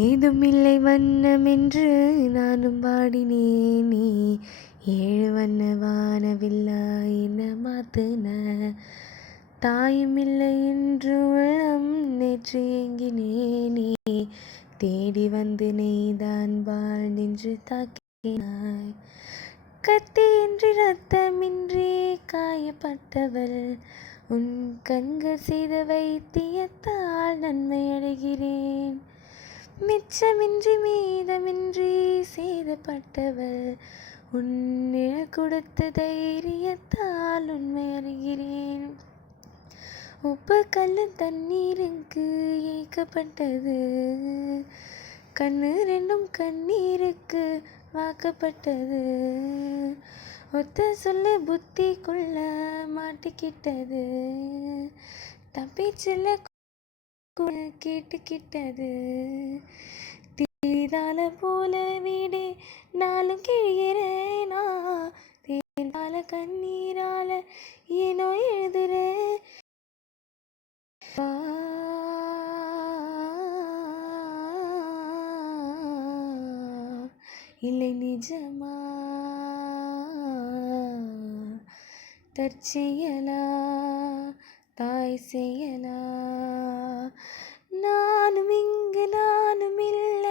ஏதுமில்லை வண்ணமென்று நானும் பாடினேனே, ஏழு வண்ண வானவில்லா என்ன மாத்துன. தாயுமில்லை என்று உள்ளம் நேற்று ஏங்கினேனே, தேடி வந்து நெய்தான் வாழ் நின்று தாக்கினாய். கத்தியின்றி ரத்தமின்றி காயப்பட்டவள், உன் கண்கள் செய்த வைத்தியத்தால் நன்மை அடைகிறேன். மிச்சமின்றி மீதமின்றி சேதப்பட்டவள், உன் நிழல் கொடுத்த தைரியத்தால் உண்மை அறிகிறேன். உப்பு கல்லு தண்ணீருக்கு ஏக்கப்பட்டது, கண்ணு ரெண்டும் கண்ணீருக்கு வாக்கப்பட்டது. ஒத்த சொல்ல புத்திக்குள்ள மாட்டிக்கிட்டது, தப்பிச்செல்ல கேட்டுக்கிட்டது. தீதால போல வீடே நாளும் கிழிகிறேனா, தேர்கால கண்ணீரால ஏனோ எழுதுற. இல்லை நிஜமா தற்செயலா தாய் செயலா, நானும் இங்கு நானும் இல்லை.